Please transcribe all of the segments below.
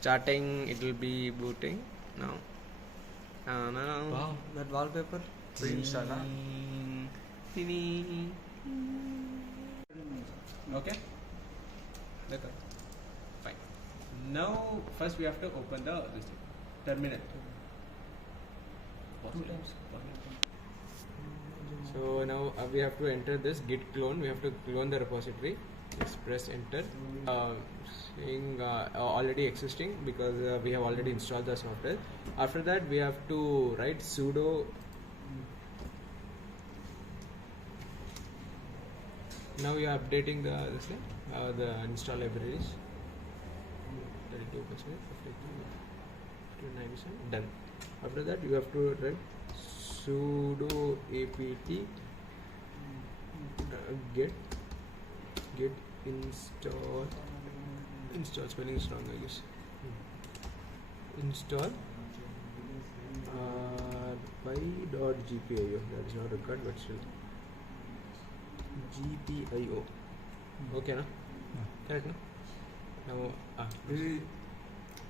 starting. It will be booting now. Wow, that wallpaper. Pre-install. Okay. Okay. Fine. Now first we have to open the terminal. Two times. So now we have to enter this git clone. We have to clone the repository. Just press enter. Saying already existing because we have already installed the software. After that we have to write sudo. Now we are updating the install libraries. 32%, 59%, done. After that you have to write sudo apt get install spelling is wrong, I guess. Install Rpi.GPIO. that is not required, but still GPIO. Okay, no? Correct, no? Now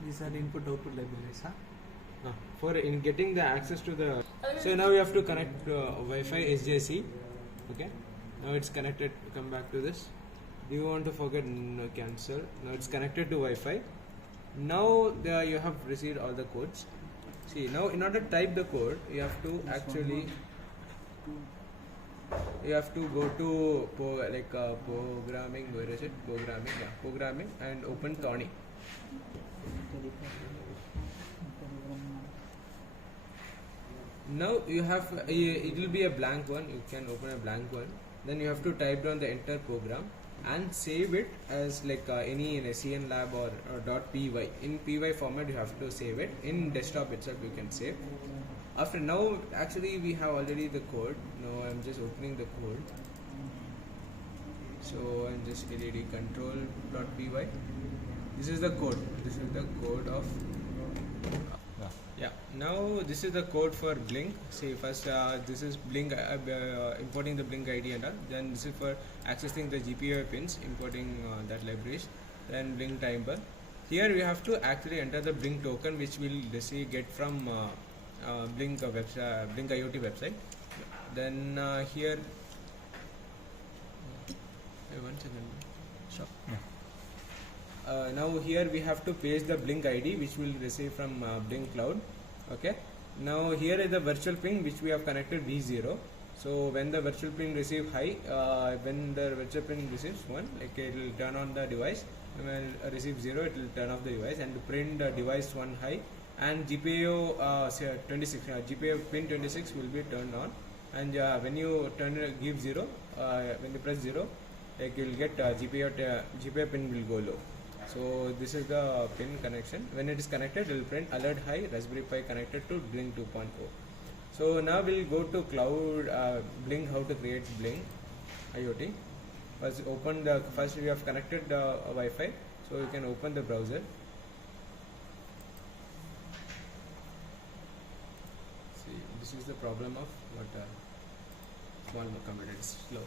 These are input output libraries, huh? for in getting the access to the, so now you have to connect Wi-Fi SJC. Okay, now it's connected. Come back to this. Do you want to forget? No, cancel. Now it's connected to Wi-Fi. Now you have received all the codes. See, now in order to type the code, you have to actually go to programming. Where is it? Programming. Yeah, programming, and open Thorny. Now you have it will be a blank one. You can open a blank one. Then you have to type down the entire program and save it as like any in SCN lab or .py. In py format you have to save it. In desktop itself you can save. After now actually we have already the code. Now I'm just opening the code. So I'm just led control.py. This is the code. This is the code of yeah. Now this is the code for Blynk. See, first this is Blynk importing the Blynk ID and all. Then this is for accessing the GPIO pins, importing that libraries. Then Blynk timer. Here we have to actually enter the Blynk token, which we'll get from Blynk IoT website. Then here, one second. Stop. Yeah. Now here we have to paste the Blynk ID, which we'll receive from Blynk cloud. Okay. Now here is the virtual ping which we have connected V0. So when the virtual ping receives high, when the virtual ping receives 1, like it will turn on the device. When it receives 0, it will turn off the device and print the device 1 high. And GPIO 26, GPIO pin 26 will be turned on. And when you give 0, when you press 0, like you will get GPIO pin will go low. So this is the pin connection. When it is connected, it will print alert high, Raspberry Pi connected to Blynk 2.0. So now we'll go to cloud Blynk, how to create Blynk IoT. First we have connected the Wi-Fi, so you can open the browser. See, this is the problem of what small computer is slow.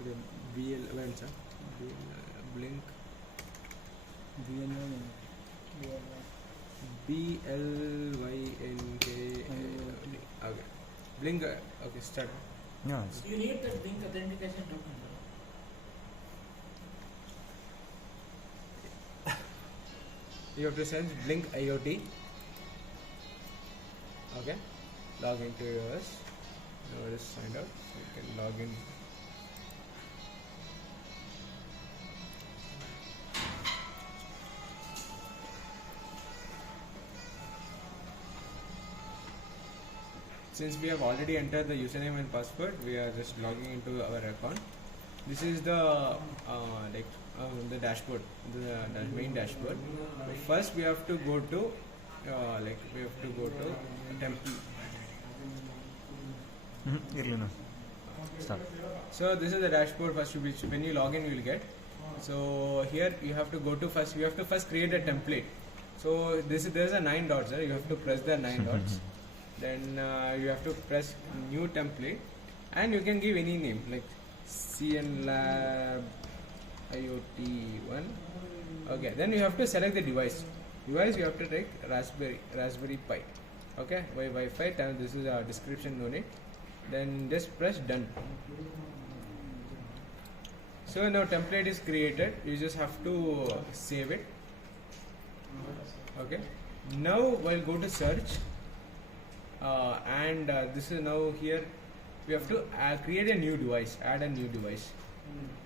Blynk BLYNK. Okay. Blynk. Okay, start. No. You need the Blynk authentication token. You have to search Blynk IoT. Okay. Log into yours. Now it is signed out. So you can log in. Since we have already entered the username and password, we are just logging into our account. This is the the dashboard, the main dashboard. First, we have to go to template. Stop. So this is the dashboard first, which when you log in you will get. So here you have to go to first. You have to first create a template. So there's a 9 dots. You have to press the 9 dots. Then you have to press new template, and you can give any name like CN Lab IoT 1. Okay, then you have to select the device. Device you have to take Raspberry Pi. Okay, Wi-Fi. This is a description, no need. Then just press done. So now template is created. You just have to save it. Okay. Now we'll go to search, and this is now here. We have to create a new device. Add a new device.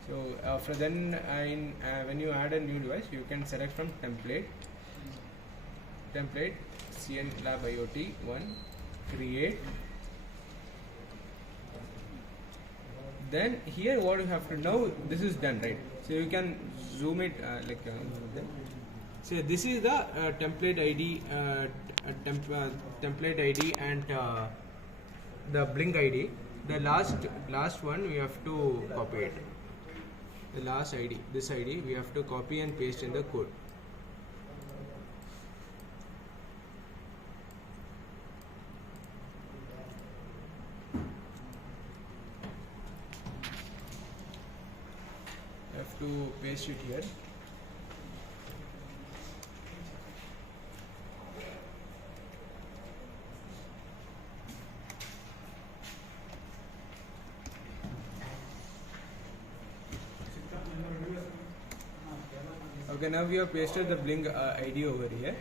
So after then, when you add a new device, you can select from template, CN Lab IoT 1, create. Then here what you have to know, this is done, right? So you can zoom it so this is the template ID, template ID and the Blynk ID. The last one we have to copy it. The last ID, this ID, we have to copy and paste in the code. You have to paste it here. Okay, now we have pasted the Blynk ID over here.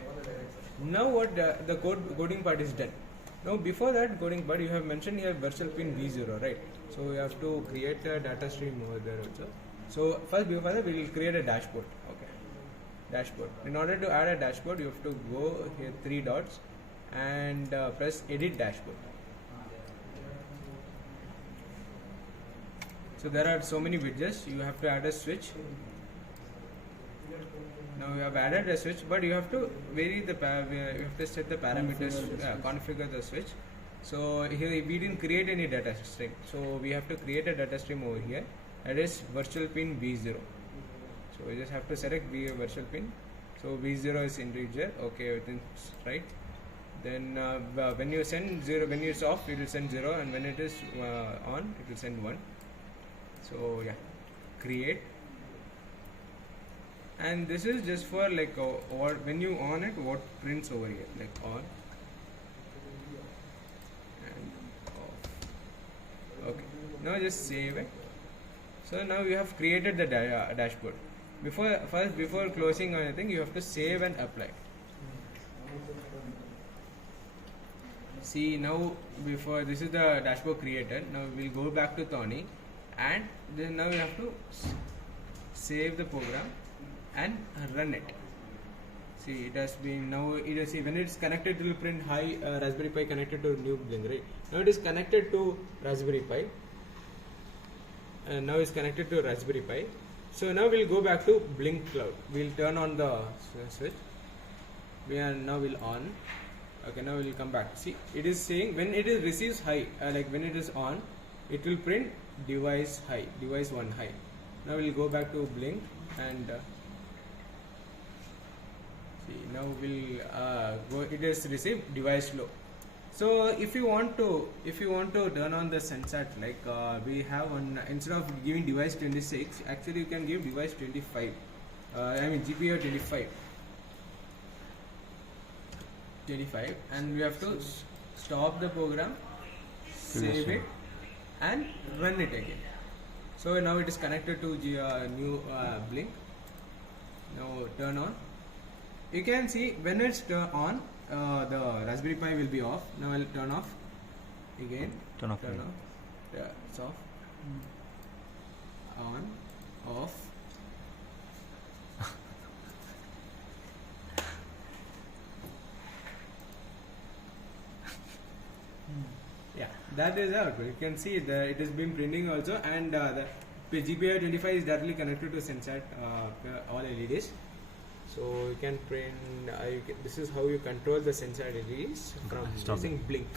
Now what the coding part is done. Now before that coding part, you have mentioned here virtual pin V0, right? So we have to create a data stream over there also. So first, before that, we will create a dashboard. Okay, dashboard. In order to add a dashboard, you have to go here 3 dots and press edit dashboard. So there are so many widgets. You have to add a switch. Now you have added a switch, but you have to vary the you have to set the parameters, configure the switch. So here we didn't create any data stream, so we have to create a data stream over here. That is virtual pin V0. So we just have to select virtual pin. So V0 is integer. Okay, everything's right. Then when you send 0, when it's off, it will send 0, and when it is on, it will send 1. So yeah, create. And this is just for like or when you on it, what prints over here, like on and off. Okay, now just save it. So now you have created the dashboard. Before closing or anything, you have to save and apply. See, now before this is the dashboard created. Now we'll go back to Tony, and then now we have to save the program and run it. See, it has been now. It is, see, when it's connected, it will print hi Raspberry Pi connected to new Blynk, right? Now it is connected to Raspberry Pi, and now it's connected to Raspberry Pi. So now we'll go back to Blynk Cloud. We'll turn on the switch. We'll on. Okay, now we'll come back. See, it is saying when it is receives high, like when it is on, it will print device high, device 1 high. Now we'll go back to Blynk and now we'll go. It is received device low. So if you want to turn on the sensat, like we have one, instead of giving device 26, actually you can give device 25. GPIO 25, and we have to stop the program, save it, and run it again. So now it is connected to new Blynk. Now turn on. You can see when it's on, the Raspberry Pi will be off. Now I'll turn off again. Turn off. Yeah, it's off. On, off. Yeah, that is output. You can see that it has been printing also, and the GPIO 25 is directly connected to Sensat all LEDs. So you can print. This is how you control the Sensat LEDs from using Blynk.